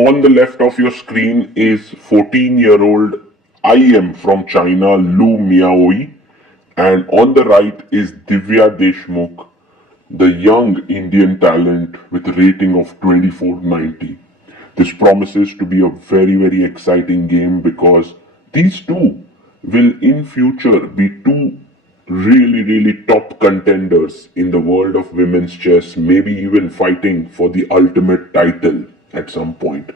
On the left of your screen is 14-year-old IM from China, Lu Miaoyi, and on the right is Divya Deshmukh, the young Indian talent with a rating of 2490. This promises to be a very exciting game because these two will in future be two really top contenders in the world of women's chess, maybe even fighting for the ultimate title at some point.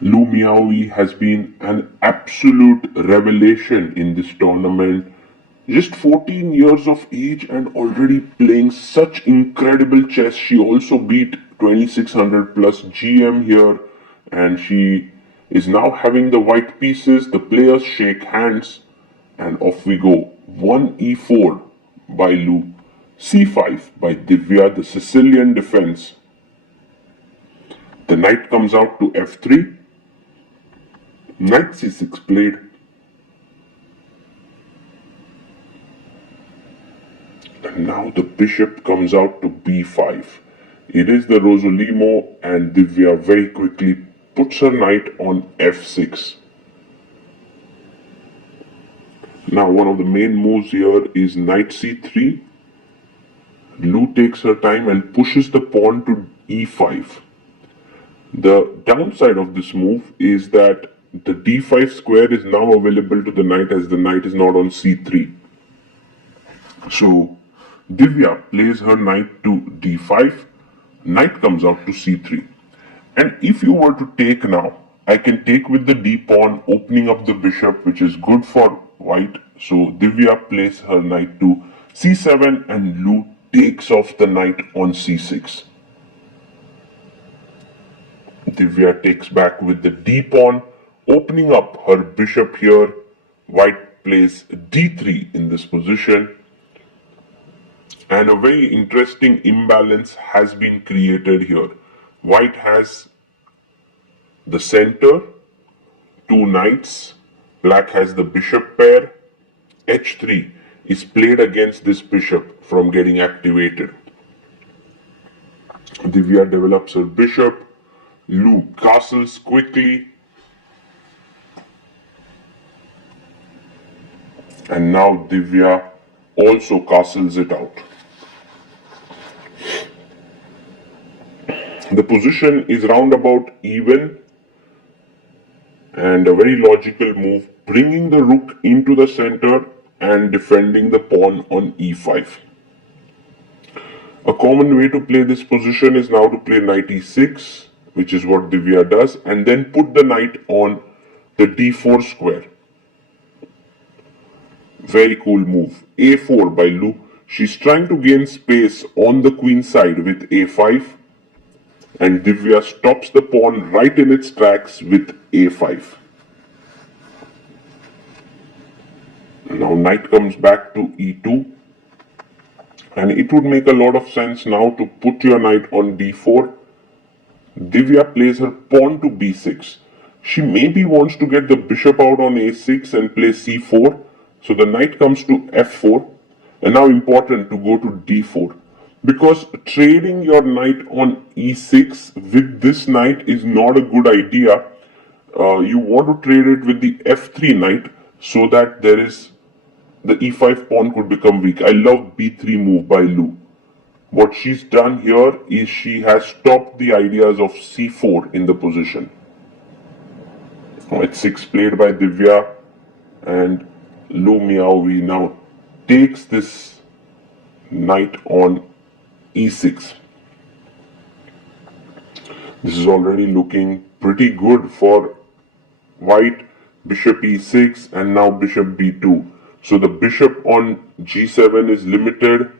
Lu Miaoyi has been an absolute revelation in this tournament. Just 14 years of age and already playing such incredible chess. She also beat 2600 plus GM here, and she is now having the white pieces. The players shake hands and off we go. 1 e4 by Lu, c5 by Divya, the Sicilian defense. The knight comes out to f3. Knight c6 played. And now the bishop comes out to b5. It is the Rosolimo, and Divya very quickly puts her knight on f6. Now one of the main moves here is knight c3. Lu takes her time and pushes the pawn to e5. The downside of this move is that the d5 square is now available to the knight as the knight is not on c3. So Divya plays her knight to d5. Knight comes out to c3. And if you were to take now, I can take with the d pawn, opening up the bishop, which is good for white. So Divya plays her knight to c7 and Lu takes off the knight on c6. Divya takes back with the d pawn, opening up her bishop here. White plays d3 in this position. And a very interesting imbalance has been created here. White has the center, two knights. Black has the bishop pair. h3 is played against this bishop from getting activated. Divya develops her bishop. Lu castles quickly. And now Divya also castles it out. The position is roundabout even, and a very logical move, bringing the rook into the center and defending the pawn on e5. A common way to play this position is now to play knight e6, which is what Divya does, and then put the knight on the d4 square. Very cool move. a4 by Lu. She's trying to gain space on the queen side with a5, and Divya stops the pawn right in its tracks with a5. Now knight comes back to e2, and it would make a lot of sense now to put your knight on d4. Divya plays her pawn to b6. She maybe wants to get the bishop out on a6 and play c4. So the knight comes to f4, and now important to go to d4, because trading your knight on e6 with this knight is not a good idea. You want to trade it with the f3 knight so that there is the e5 pawn could become weak. I love b3 move by Lu. What she's done here is she has stopped the ideas of c4 in the position. h6 played by Divya, and Lu Miaoyi now takes this knight on e6. This is already looking pretty good for white. Bishop e6 and now bishop b2. So the bishop on g7 is limited.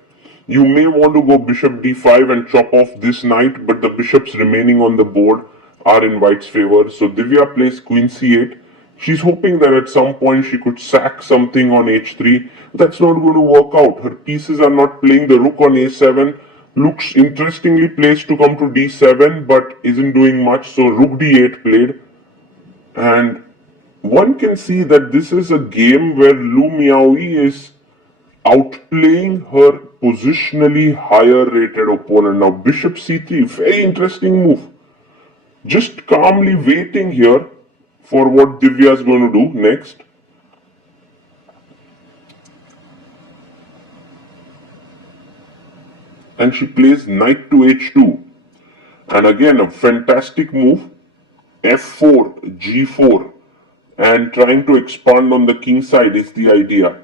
You may want to go bishop d5 and chop off this knight, but the bishops remaining on the board are in white's favor. So Divya plays queen c8. She's hoping that at some point she could sack something on h3. That's not going to work out. Her pieces are not playing. The rook on a7 looks interestingly placed to come to d7, but isn't doing much. So rook d8 played. And one can see that this is a game where Lu Miaoyi is outplaying her positionally higher rated opponent. Now bishop c3, very interesting move. Just calmly waiting here for what Divya is going to do next. And she plays knight to h2. And again, a fantastic move. f4, g4. And trying to expand on the king side is the idea.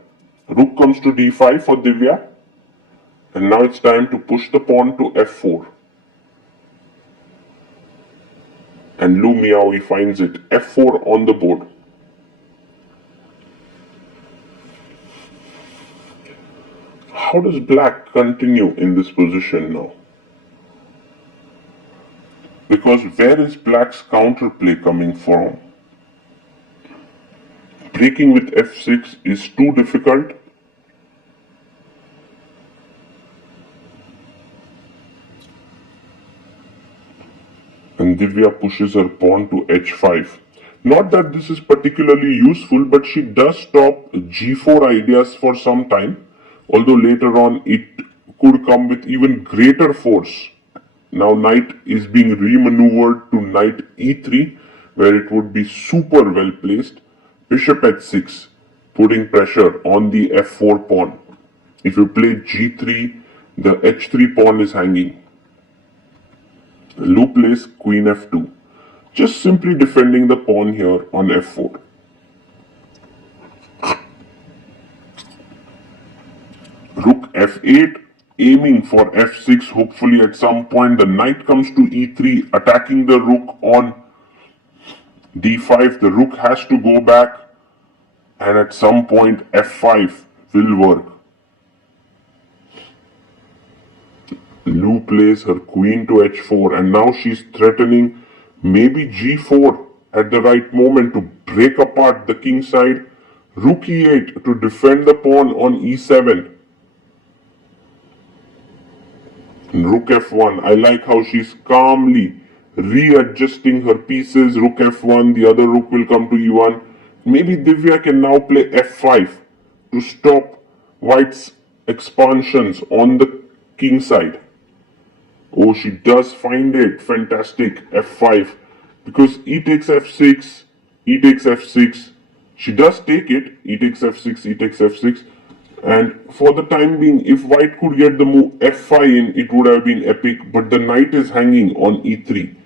Rook comes to d5 for Divya. And now it's time to push the pawn to f4. And Miaoyi finds it. f4 on the board. How does black continue in this position now? Because where is black's counterplay coming from? Breaking with f6 is too difficult. And Divya pushes her pawn to h5. Not that this is particularly useful, but she does stop g4 ideas for some time, although later on it could come with even greater force. Now knight is being remaneuvered to knight e3, where it would be super well placed. Bishop h6, putting pressure on the f4 pawn. If you play g3, the h3 pawn is hanging. Lu plays queen f2, just simply defending the pawn here on f4. Rook f8, aiming for f6. Hopefully at some point the knight comes to e3, attacking the rook on d5. The rook has to go back, and at some point f5 will work. Lu plays her queen to h4, and now she's threatening maybe g4 at the right moment to break apart the king side. Rook e8 to defend the pawn on e7. And rook f1. I like how she's calmly readjusting her pieces. Rook f1, the other rook will come to e1. Maybe Divya can now play f5 to stop white's expansions on the king side. Oh, she does find it. Fantastic. f5. Because e takes f6, e takes f6. She does take it. E takes f6, e takes f6. And for the time being, if white could get the move f5 in, it would have been epic. But the knight is hanging on e3.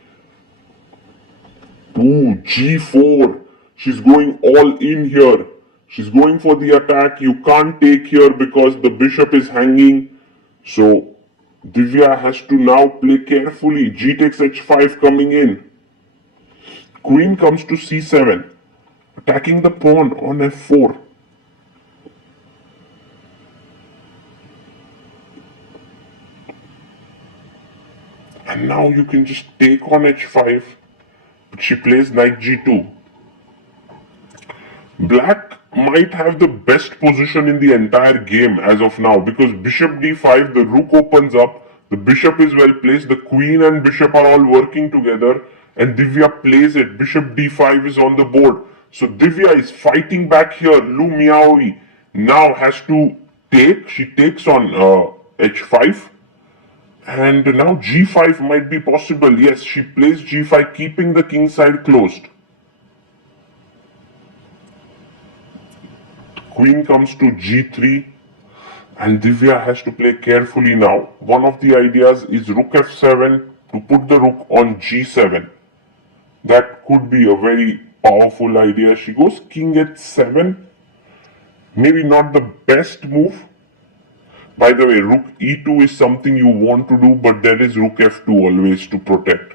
Ooh, g4. She's going all in here. She's going for the attack. You can't take here because the bishop is hanging. So Divya has to now play carefully. G takes h5 coming in. Queen comes to c7, attacking the pawn on f4. And now you can just take on h5, but she plays knight g2. Black might have the best position in the entire game as of now, because bishop d5, the rook opens up, the bishop is well placed, the queen and bishop are all working together, and Divya plays it. Bishop d5 is on the board. So Divya is fighting back here. Miaoyi now has to take. She takes on h5. And now g5 might be possible. Yes, she plays g5, keeping the king side closed. Queen comes to g3, and Divya has to play carefully now. One of the ideas is rook f7 to put the rook on g7. That could be a very powerful idea. She goes king h7. Maybe not the best move. By the way, rook e2 is something you want to do, but there is rook f2 always to protect.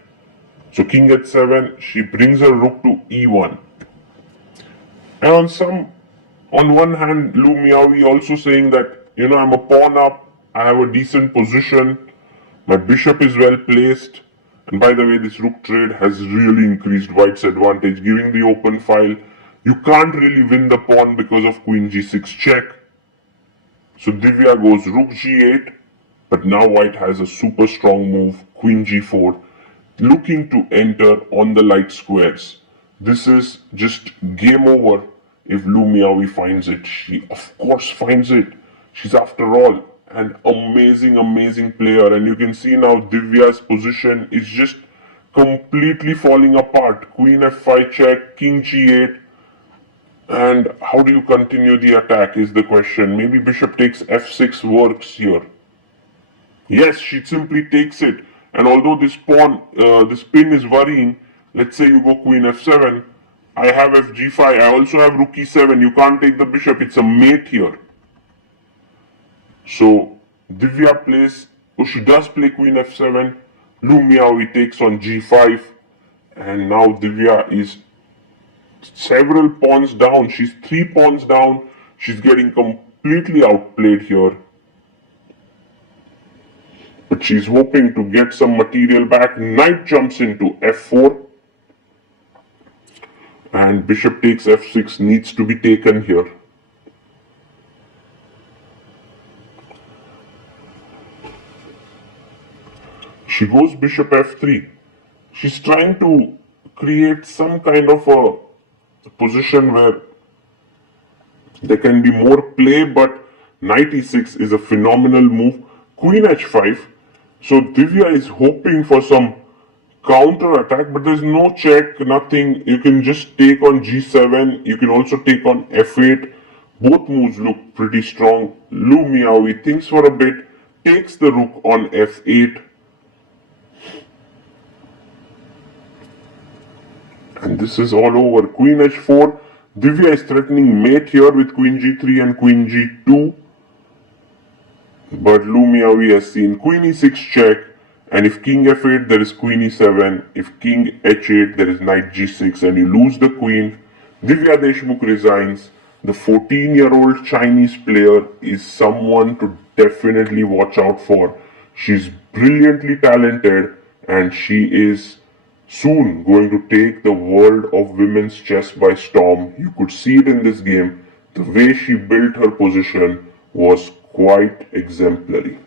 So king h7, she brings her rook to e1. And on one hand, Miaoyi also saying that, I'm a pawn up, I have a decent position, my bishop is well placed. And by the way, this rook trade has really increased white's advantage, giving the open file. You can't really win the pawn because of queen g6 check. So Divya goes rook g8, but now white has a super strong move, queen g4, looking to enter on the light squares. This is just game over if Miaoyi finds it. She of course finds it. She's after all an amazing player, and you can see now Divya's position is just completely falling apart. Queen f5 check, king g8, and how do you continue the attack is the question. Maybe bishop takes f6 works here. Yes, she simply takes it. And although this pin is worrying, let's say you go queen f7, I have fg5, I also have rook e7, you can't take the bishop, it's a mate here. So Divya plays, she does play queen f7, Miaoyi takes on g5, and now Divya is several pawns down. She's 3 pawns down. She's getting completely outplayed here. But she's hoping to get some material back. Knight jumps into f4. And bishop takes f6 needs to be taken here. She goes bishop f3. She's trying to create some kind of a position where there can be more play, but knight e6 is a phenomenal move. Queen h5. So Divya is hoping for some counter attack, but there's no check, nothing. You can just take on g7. You can also take on f8. Both moves look pretty strong. Miaoyi thinks for a bit, takes the rook on f8. And this is all over. Queen h4. Divya is threatening mate here with queen g3 and queen g2. But Miaoyi has seen queen e6 check. And if king f8, there is queen e7. If king h8, there is knight g6. And you lose the queen. Divya Deshmukh resigns. The 14-year-old Chinese player is someone to definitely watch out for. She's brilliantly talented. And she is soon going to take the world of women's chess by storm. You could see it in this game. The way she built her position was quite exemplary.